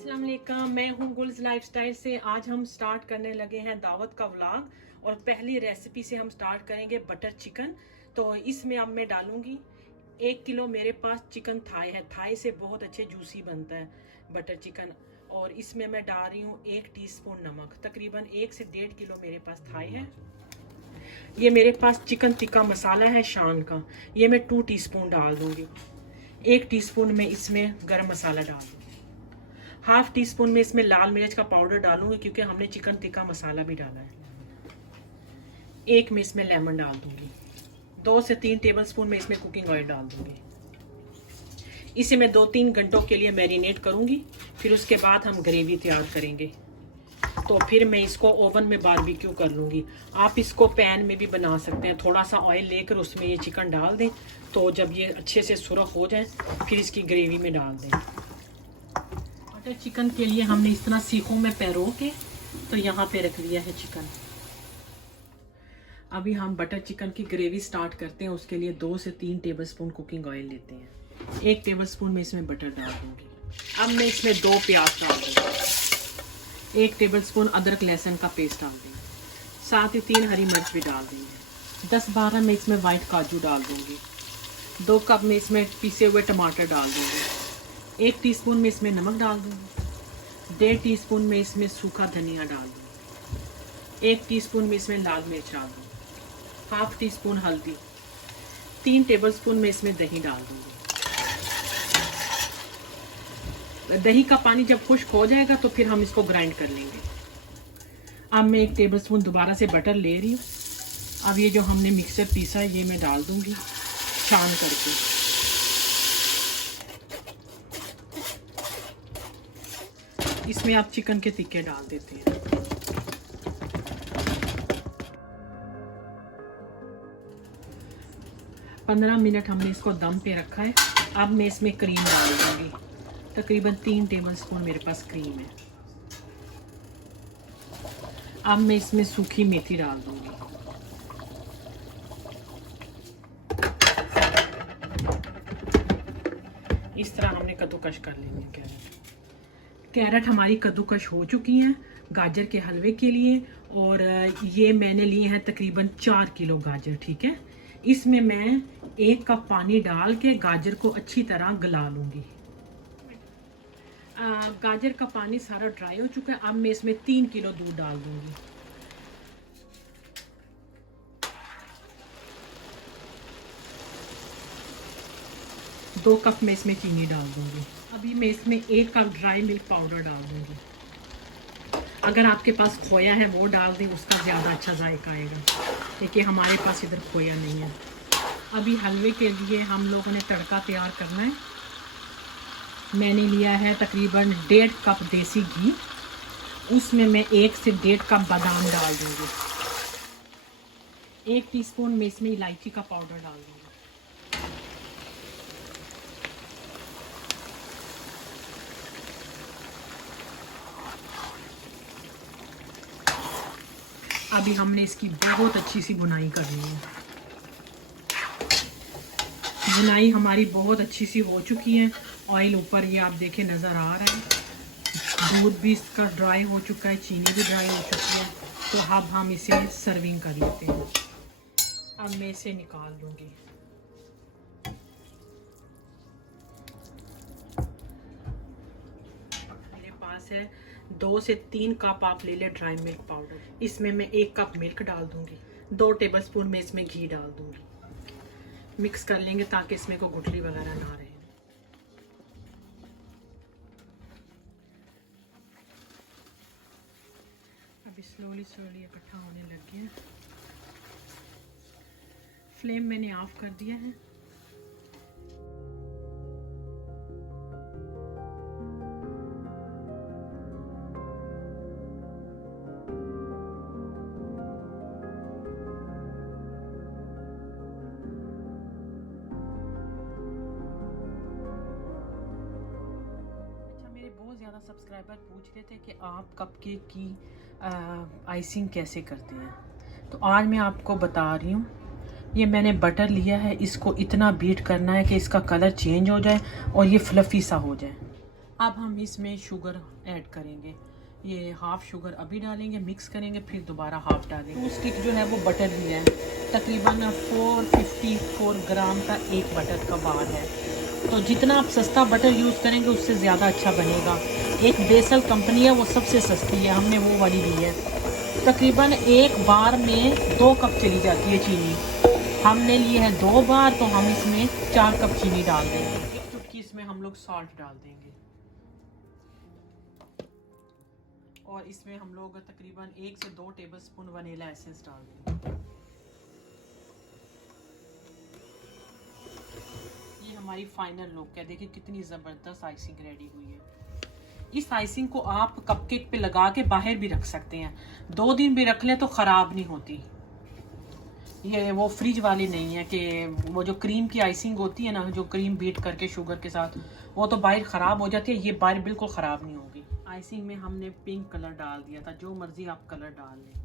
अस्सलाम वालेकुम, मैं हूँ गुल्स लाइफस्टाइल से। आज हम स्टार्ट करने लगे हैं दावत का व्लॉग और पहली रेसिपी से हम स्टार्ट करेंगे बटर चिकन। तो इसमें अब मैं डालूंगी 1 किलो मेरे पास चिकन थाई है। थाई से बहुत अच्छे जूसी बनता है बटर चिकन। और इसमें मैं डाल रही हूँ 1 टीस्पून नमक। तकरीबन 1 से 1.5 किलो मेरे पास थाई है। ये मेरे पास चिकन टिक्का मसाला है शान का, ये मैं 2 टीस्पून डाल दूँगी। 1 टीस्पून में इसमें गरम मसाला डाल दूँगी। हाफ टी स्पून में इसमें लाल मिर्च का पाउडर डालूंगी क्योंकि हमने चिकन टिक्का मसाला भी डाला है। 1 में इसमें लेमन डाल दूंगी। 2 से 3 टेबल स्पून में इसमें कुकिंग ऑयल डाल दूंगी। इसे मैं 2-3 घंटों के लिए मैरिनेट करूंगी। फिर उसके बाद हम ग्रेवी तैयार करेंगे। तो फिर मैं इसको ओवन में बारबेक्यू कर लूँगी। आप इसको पैन में भी बना सकते हैं। थोड़ा सा ऑयल लेकर उसमें ये चिकन डाल दें, तो जब ये अच्छे से सुरख हो जाए फिर इसकी ग्रेवी में डाल दें। बटर चिकन के लिए हमने इस तरह सीखों में पैरों के तो यहाँ पे रख लिया है चिकन। अभी हम बटर चिकन की ग्रेवी स्टार्ट करते हैं। उसके लिए 2 से 3 टेबलस्पून कुकिंग ऑयल लेते हैं। 1 टेबलस्पून में इसमें बटर डाल दूंगी। अब मैं इसमें 2 प्याज डाल दूंगी। 1 टेबलस्पून अदरक लहसुन का पेस्ट डाल देंगे। साथ ही 3 हरी मिर्च भी डाल देंगे। 10-12 में इसमें वाइट काजू डाल दूंगी। 2 कप में इसमें पीसे हुए टमाटर डाल दूंगी। 1 टीस्पून में इसमें नमक डाल दूँगी। 1.5 टीस्पून में इसमें सूखा धनिया डाल दूँगी। 1 टीस्पून में इसमें लाल मिर्च डाल दूँगी। हाफ टी स्पून हल्दी। 3 टेबलस्पून में इसमें दही डाल दूँगी। दही का पानी जब खुश्क हो जाएगा तो फिर हम इसको ग्राइंड कर लेंगे। अब मैं 1 टेबलस्पून दोबारा से बटर ले रही हूँ। अब ये जो हमने मिक्सर पीसा है ये मैं डाल दूँगी छान करके। इसमें आप चिकन के टिक्के डाल देते हैं। पंद्रह मिनट हमने इसको दम पे रखा है। अब मैं इसमें क्रीम डाल दूंगी। तकरीबन 3 टेबलस्पून मेरे पास क्रीम है। अब मैं इसमें सूखी मेथी डाल दूंगी। इस तरह हमने कद्दूकश कर लेंगे। कैरेट हमारी कद्दूकश हो चुकी हैं गाजर के हलवे के लिए। और ये मैंने लिए हैं तकरीबन 4 किलो गाजर। ठीक है, इसमें मैं 1 कप पानी डाल के गाजर को अच्छी तरह गला लूँगी। गाजर का पानी सारा ड्राई हो चुका है। अब मैं इसमें 3 किलो दूध डाल दूँगी। दो कप में इसमें चीनी डाल दूँगी। अभी मैं इसमें 1 कप ड्राई मिल्क पाउडर डाल दूँगी। अगर आपके पास खोया है वो डाल दें, उसका ज़्यादा अच्छा जायका आएगा, क्योंकि हमारे पास इधर खोया नहीं है। अभी हलवे के लिए हम लोगों ने तड़का तैयार करना है। मैंने लिया है तकरीबन 1.5 कप देसी घी। उसमें मैं 1 से 1.5 कप बादाम डाल दूँगी। 1 टीस्पून में इसमें इलायची का पाउडर डाल दूँगी। अभी हमने इसकी बहुत अच्छी सी बुनाई करनी है। बुनाई हमारी बहुत अच्छी सी हो चुकी है। ऑयल ऊपर ये आप देखें नज़र आ रहा है। दूध भी इसका ड्राई हो चुका है, चीनी भी ड्राई हो चुकी है। तो अब हम इसे सर्विंग कर लेते हैं। अब मैं इसे निकाल लूँगी। मेरे पास है 2 से 3 कप आप ले लें ड्राई मिल्क पाउडर। इसमें मैं 1 कप मिल्क डाल दूंगी। 2 टेबलस्पून में इसमें घी डाल दूंगी। मिक्स कर लेंगे ताकि इसमें कोई गुठली वगैरह ना रहे। अभी स्लोली इकट्ठा होने लग गया है। फ्लेम मैंने ऑफ कर दिया है। बहुत ज़्यादा सब्सक्राइबर पूछ रहे थे कि आप कपकेक की आइसिंग कैसे करते हैं, तो आज मैं आपको बता रही हूँ। ये मैंने बटर लिया है, इसको इतना बीट करना है कि इसका कलर चेंज हो जाए और ये फ्लफ़ी सा हो जाए। अब हम इसमें शुगर ऐड करेंगे। ये हाफ शुगर अभी डालेंगे, मिक्स करेंगे, फिर दोबारा हाफ डालेंगे। 2 स्टिक जो है वो बटर लिया है, तकरीबन 454 ग्राम का एक बटर का बार है। तो जितना आप सस्ता बटर यूज़ करेंगे उससे ज़्यादा अच्छा बनेगा। एक बेसल कंपनी है, वो सबसे सस्ती है, हमने वो वाली ली है। तकरीबन एक बार में 2 कप चली जाती है चीनी। हमने लिए है 2 बार, तो हम इसमें 4 कप चीनी डाल देंगे। एक चुटकी इसमें हम लोग सॉल्ट डाल देंगे और इसमें हम लोग तकरीबन 1 से 2 टेबलस्पून वनीला एसेंस डाल देंगे। ये हमारी फाइनल लुक है, देखिए कितनी ज़बरदस्त आइसिंग रेडी हुई है। इस आइसिंग को आप कपकेक पे लगा के बाहर भी रख सकते हैं, 2 दिन भी रख लें तो ख़राब नहीं होती। ये वो फ्रिज वाली नहीं है कि वो जो क्रीम की आइसिंग होती है ना, जो क्रीम बीट करके शुगर के साथ, वो तो बाहर ख़राब हो जाती है, ये बाहर बिल्कुल ख़राब नहीं होगी। आइसिंग में हमने पिंक कलर डाल दिया था, जो मर्जी आप कलर डाल लें।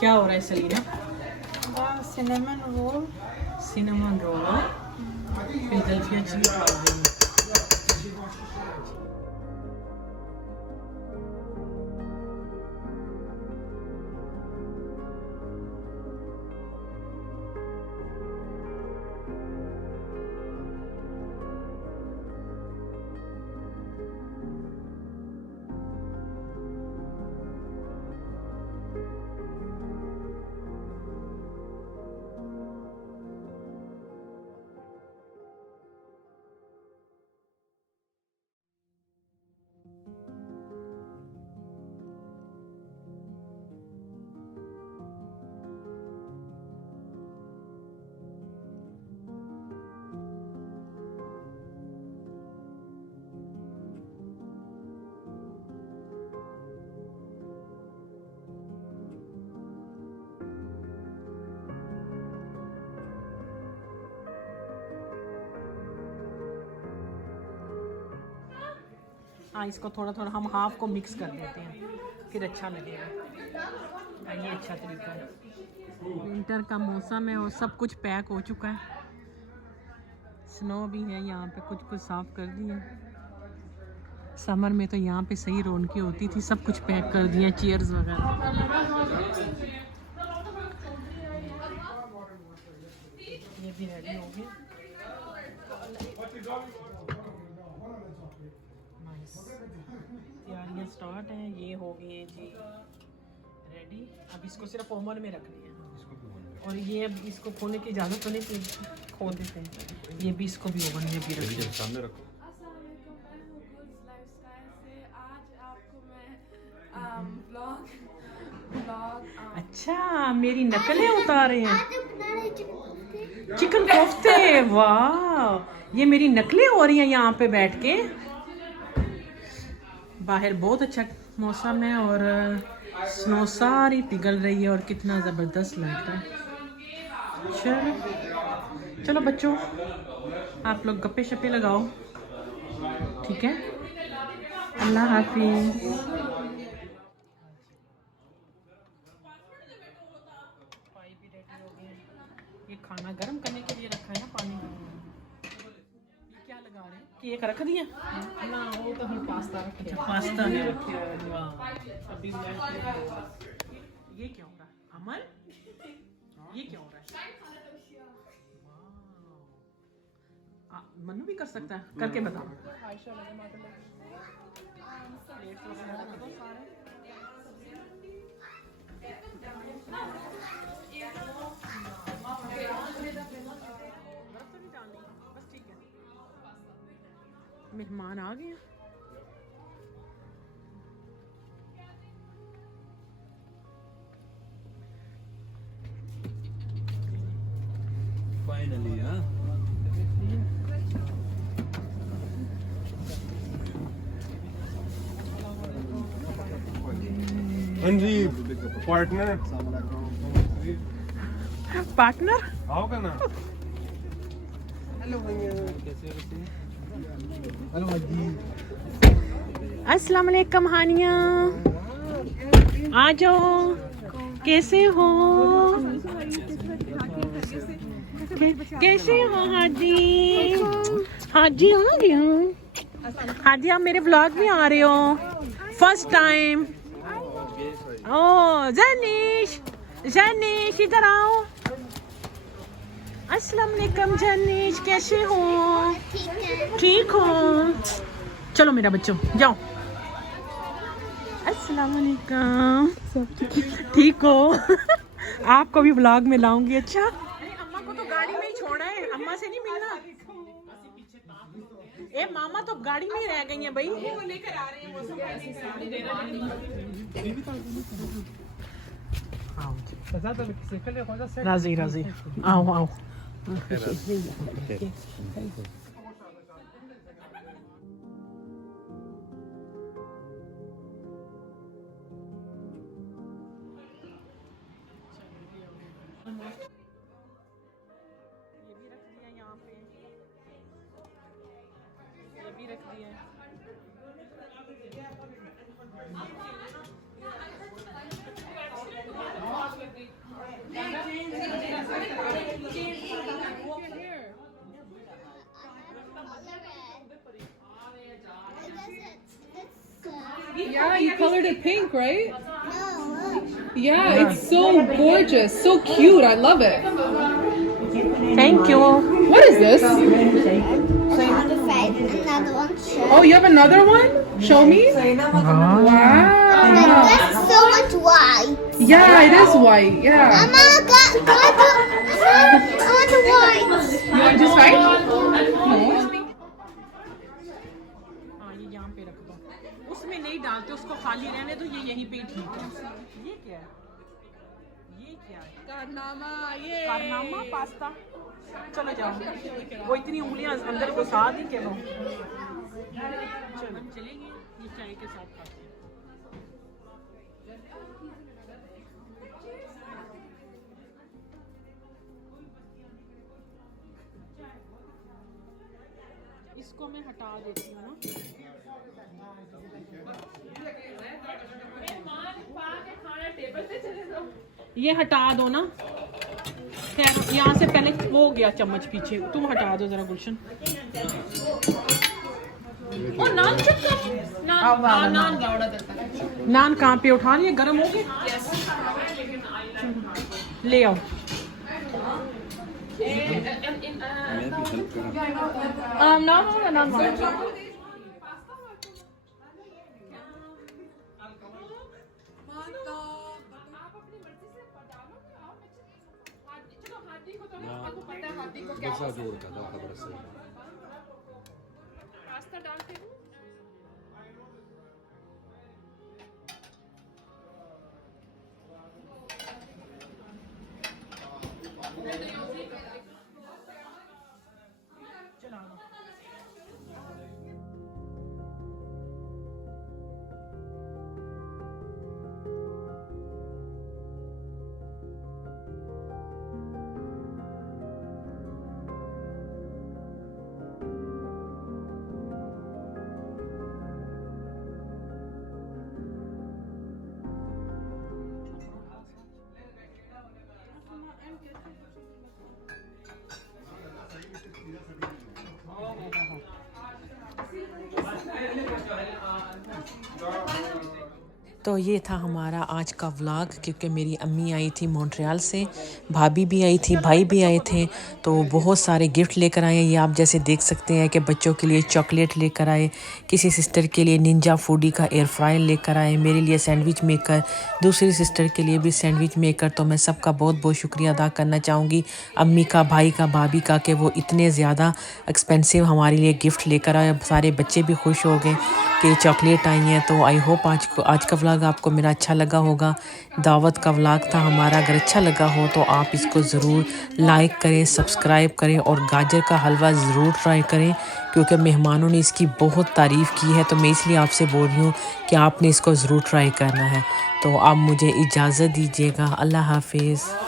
क्या हो रहा है Selena? Cinnamon roll. Cinnamon roll है, फिलाडेल्फिया चीज़ डाल देंगे। हाँ, इसको थोड़ा थोड़ा हम हाफ को मिक्स कर देते हैं, फिर अच्छा लगेगा। ये अच्छा तरीका है। विंटर का मौसम है और सब कुछ पैक हो चुका है, स्नो भी है यहाँ पे, कुछ कुछ साफ कर दिया। समर में तो यहाँ पे सही रौनकी होती थी, सब कुछ पैक कर दिया, चेयर्स वगैरह। ये भी रेडी हो गया। तैयारियाँ स्टार्ट हैं, ये हो गए जी रेडी। अब इसको सिर्फ ओवन में रखनी है, और ये अब इसको खोलने की इजाज़त तो नहीं, खोल देते हैं। ये भी इसको भी ओवन में भी रखिए, सामने रखो। अच्छा, मेरी नकलें उतार रहे हैं। चिकन कोफ्ते, वाह, ये मेरी नकलें हो रही हैं यहाँ पे बैठ के। बाहर बहुत अच्छा मौसम है और स्नो सारी पिघल रही है और कितना ज़बरदस्त लग रहा है। चलो चलो बच्चों, आप लोग गप्पे शप्पे लगाओ, ठीक है? अल्लाह हाफिज़। ये खाना गर्म करने के लिए रखा है ना, पानी। क्या लगा रहे हैं? केक रख दिया ना, वो तो हम पास्ता रखे। पास्ता नहीं रखे। अभी ये क्या हो रहा है अमल? ये क्या हो रहा है? मनु भी कर सकता है, करके बताओ। मेहमान आ गए। फाइनली हाँ, हाँ जी पार्टनर पार्टनर आओ का ना हेलो भैया कैसे हेलो जी अस्सलाम वालेकुम हानिया, आ जाओ, कैसे हो? कैसे हो हाजी? हाजी आ रही हो? हाजी आप मेरे ब्लॉग में आ रहे हो फर्स्ट टाइम? ओ जनीश, जनीश इधर आओ। अस्सलाम वालेकुम जनीश, कैसे हो? ठीक हो? चलो मेरा बच्चों जाओ। अस्सलाम वालेकुम, ठीक हो? आपको भी ब्लॉग में लाऊंगी। अच्छा अरे अम्मा को तो गाड़ी में ही छोड़ा है, अम्मा से नहीं मिलना। ए मामा तो गाड़ी में ही रह गई हैं भाई, वो लेकर आ रहे हैं, वो सब राजी राजी आओ आओ। ये भी रख दिया यहाँ पे, ये भी रख दिया। Yeah, you colored it pink, right? Yeah, it's so gorgeous, so cute. I love it. Thank you. What is this? Another one. Oh, you have another one? Show me. Wow. That's so much white. Yeah, it is white. Yeah. Mama, I want the white. You want to try? No. हाँ ये यहाँ पे रख दो, उसमें नहीं डालते, उसको खाली रहने दो, ये यहीं पे ही ठीक है। ये क्या है? ये क्या है? Karnama, yeah. कारनामा पास्ता। चलो जाओ, वो इतनी उंगलियां अंदर घुसा दी के वो। चलो चलेंगे, ये चाय के साथ खाते हैं। इसको मैं हटा देती हूँ ना। ये हटा दो ना, खैर यहाँ से पहले वो हो गया चम्मच पीछे, तुम हटा दो जरा गुलशन। और नान नान गावड़ा देता है। नान कहाँ पे उठा रही है? गर्म हो गए? ले आओ। नान पास्ता डालते हूँ। तो ये था हमारा आज का व्लॉग, क्योंकि मेरी अम्मी आई थी मॉन्ट्रियल से, भाभी भी आई थी, भाई भी आए थे, तो बहुत सारे गिफ्ट लेकर आए हैं। ये आप जैसे देख सकते हैं कि बच्चों के लिए चॉकलेट लेकर आए, किसी सिस्टर के लिए निंजा फूडी का एयर फ्रायर लेकर आए, मेरे लिए सैंडविच मेकर, दूसरी सिस्टर के लिए भी सैंडविच मेकर। तो मैं सबका बहुत बहुत शुक्रिया अदा करना चाहूँगी, अम्मी का, भाई का, भाभी का, कि वो इतने ज़्यादा एक्सपेंसिव हमारे लिए गिफ्ट लेकर आए। सारे बच्चे भी खुश हो गए कि चॉकलेट आई हैं। तो आई होप आज का व्लॉग व्लॉग आपको मेरा अच्छा लगा होगा। दावत का व्लॉग था हमारा। अगर अच्छा लगा हो तो आप इसको ज़रूर लाइक करें, सब्सक्राइब करें और गाजर का हलवा ज़रूर ट्राई करें, क्योंकि मेहमानों ने इसकी बहुत तारीफ़ की है। तो मैं इसलिए आपसे बोल रही हूँ कि आपने इसको ज़रूर ट्राई करना है। तो आप मुझे इजाज़त दीजिएगा। अल्लाह हाफिज़।